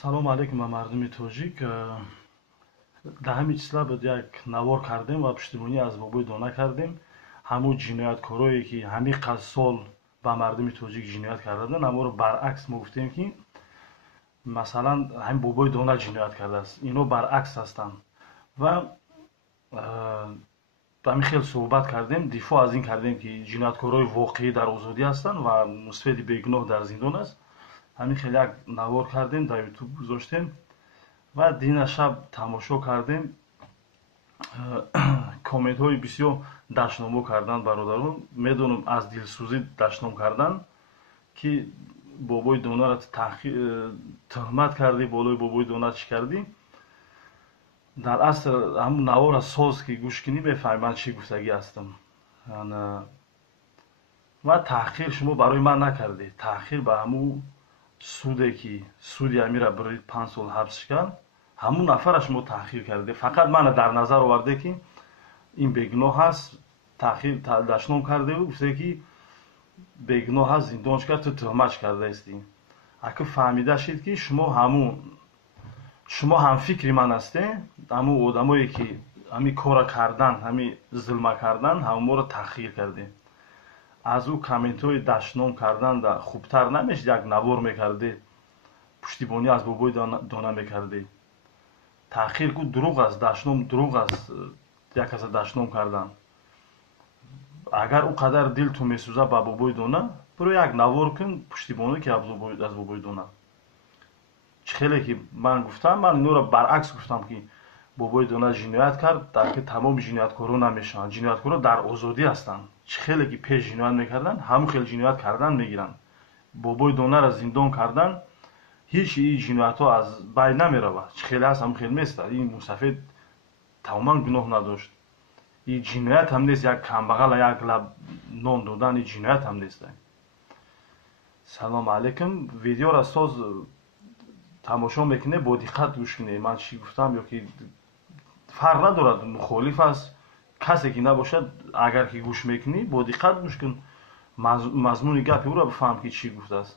салом алейкум ба мардуми тоҷик. Даҳами числа буд як навор кардем ва пуштибонӣ аз бобои дона кардем. Ҳамун ҷинояткорое ки ҳамин қадр сол ба мардуми тоҷик ҷиноят карданд, ҳамонро баръакс мо гуфтем ки масалан ҳамин бобои дона ҷиноят кардааст. Ино баръакс ҳастанд ва ҳамин хеле суҳбат кардем, дифоъ аз ин кардем ки ҷинояткорҳои воқеӣ дар озодӣ ҳастанд ва мусфеди бегуноҳ дар зиндон аст. ҳамин хеле як навор кардем, дар ютуб гузоштем ва дина шаб тамошо кардем. Комментҳои бисёр дашномо карданд бародарон. Медонам аз дилсӯзӣ дашном карданд ки бобои донаро тӯҳмат кардӣ, болои бобои дона чӣ кардӣ. Дар асл ҳамун навора соз ки гӯш кунӣ мефаҳмӣ ман чӣ гуфтагӣ ҳастам. Ва таъхир шумо барои ман накардӣ. Таъхир ба ҳамун суде ки суди амира бурид 5 сол ҳабс кард, ҳамун нафара шумо таъхир карде. Фақат мана дар назар оварде ки ин бегуноҳ ҳаст, таъхир дашном кардеву гуфте ки бегуноҳ ҳаст, зиндонш кард, ту тӯҳматш кардаистӣ. Акӯ фаҳмида шид ки шумо ҳамфикри ман ҳасте, ҳамун одамое ки ҳамин кора кардан, ҳамин зулма кардан, ҳамонро таъхир карде. Аз ӯ комментҳои дашном карданда хубтар намешд як навор мекарде, пуштибонӣ аз бобои дона мекарде. Таъхир ку дурӯғ аст, дашном дурӯғ аст, як каса дашном кардан. Агар ӯ қадар дилту месӯзад ба бобои дона, биро як навор кун, пуштибонӣ ки аз бобои дона. Чӣ хеле ки ман гуфтам, ман инҳоро баръакс гуфтам ки бобои дона ҷиноят кард, дар ки тамоми ҷинояткорҳо намешаванд. Ҷинояткорҳо дар озодӣ ҳастанд. Чӣ хеле ки пеш ҷиноят мекарданд, ҳамон хел ҷиноят кардан мегиранд. Бобои донаро зиндон кардан, ҳеҷ ин ҷиноятҳо аз байн намеравад. Чӣ хеле ҳаст, ҳамон хел места. Ин мусафед тамоман гуноҳ надошт. Ин ҷиноят ҳам нест, як камбағала як лаб нон додан, ин ҷиноят ҳам нест. Салом алейкум. Видеоро соз тамошо мекунед, бо диққат гӯш кунед. Ман чӣ гуфтам ёки фарқ надорад, мухолиф аст, касе ки набошад, агар ки гӯш мекунӣ, бо диққат гӯш кун, мазмуни гапи ӯро бифаҳм ки чӣ гуфтааст.